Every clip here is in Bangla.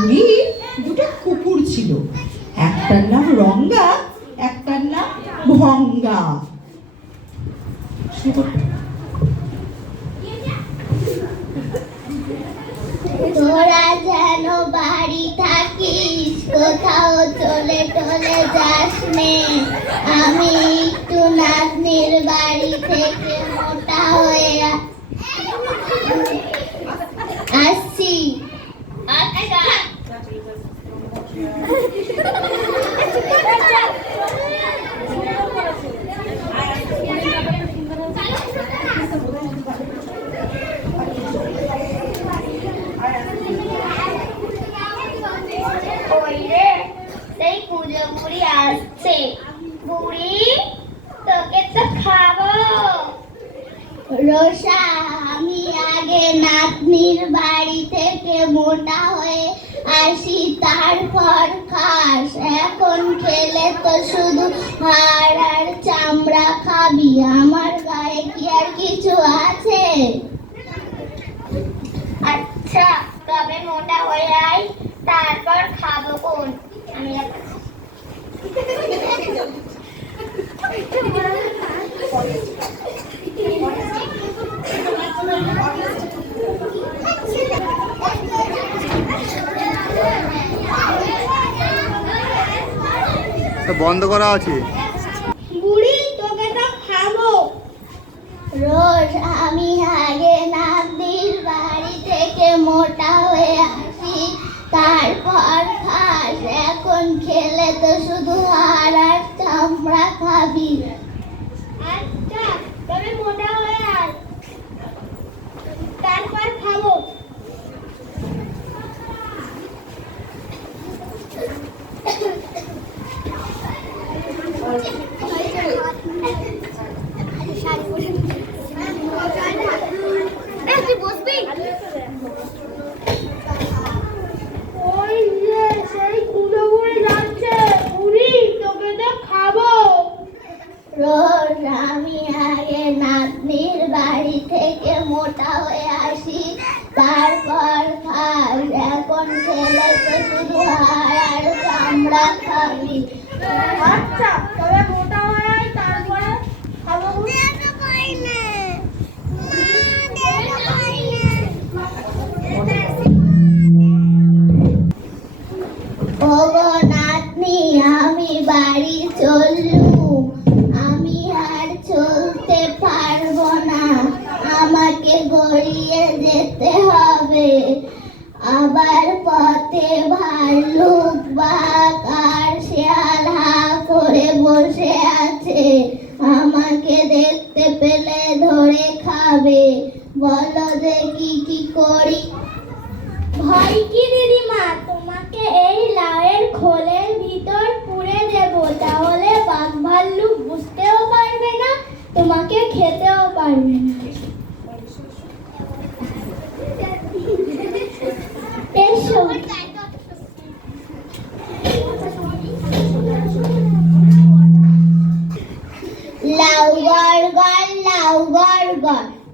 বুড়ির দুটো কুকুর ছিল। একটার নাম রঙ্গা, একটার নাম ভঙ্গা। তোরা যেন বাড়ি থাকিস, কোথাও চলে টলে যাস নে আমি একটু নাতনির বাড়ি থেকে মোটা হয়ে আ- আসছি আচ্ছা ওই রে সেই পুজো বুড়ি আসছে বুড়ি তোকে তো খাব। রোসা, আমি আগে নাতনির বাড়ি থেকে মোটা হয়ে আসি, তারপর খাস। এখন খেলে তো শুধু হাড় আর চামড়া খাবি। আমার গায়ে কি আর কিছু আছে? আচ্ছা তবে মোটা হয়ে আয়, তারপর খাব কোন? আমি বন্ধ করা আছে? বুড়ি তোকে তো খাব। রোজ আমি আগে নাতির বাড়ি থেকে মোটা হয়ে আসি তারপর খাস এখন খেলে তো শুধু হাড় আর চামড়া খাবি আচ্ছা তবে মোটা হয়ে আয় তারপর খাব তুই বসবি ওই যে সেই কুলো করে যাচ্ছে পুরি তোকে তো খাব রোজ আমি আগে নাতনির বাড়ি থেকে মোটা হয়ে আসি তারপর খাস এখন খেলে তো শুধু হাড় আর চামড়া খাবি। আবার পথে ভাল্লুক বাঘ আর শেয়াল হা করে বসে আছে, আমাকে দেখতে পেলে ধরে খাবে। বলো দেখি কি করি। ভয় কি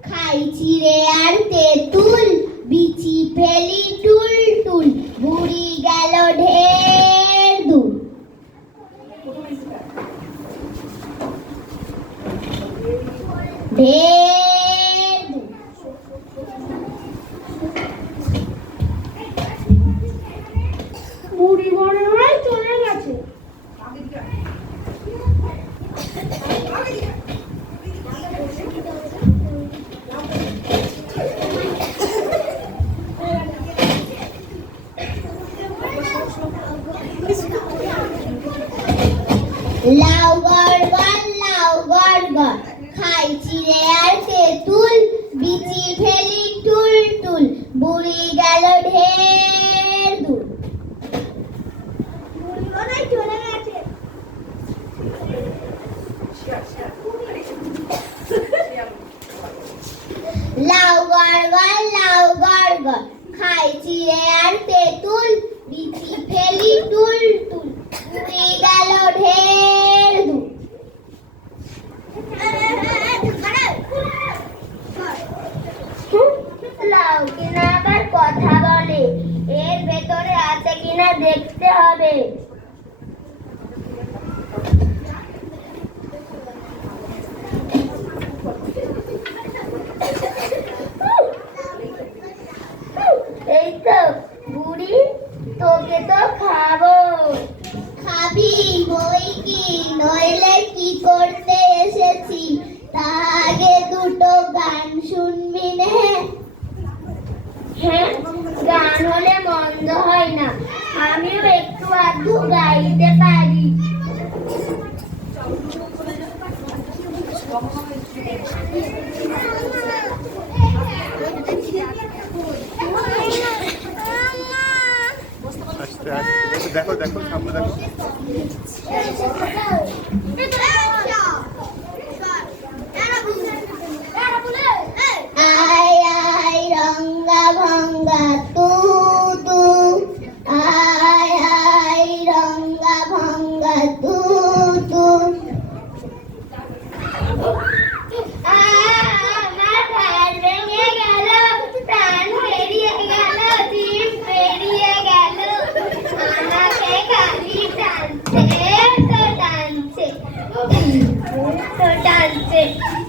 খাই চিড়ে আর তেঁতুল বিচি ফেলি টুল টুল বুড়ি গেল ঢের দূর ঢের লাউ গড় গড় লাউ গড় গড় খাই চিড়ে আর তেঁতুল বিচি ফেলি টুল টুল। বুড়ি গেল ঢের দূর লাউ গড় গড় লাউ গড় গড় খাই চিড়ে আর তেঁতুল বিচি ফেলি টুল টুল। বুড়ি গেল ঢের কিনা দেখতে হবে এই তো বুড়ি তোকে তো খাব খাবি বই কি নইলে কি করতে এসেছি তার আগে দুটো গান শুনবি নে হ্যাঁ গান হলে মন্দ হয় না আমিও একটু গাইতে পারি দেখো দেখো সামনে দেখো। টানছে তো টানছে তো টানছে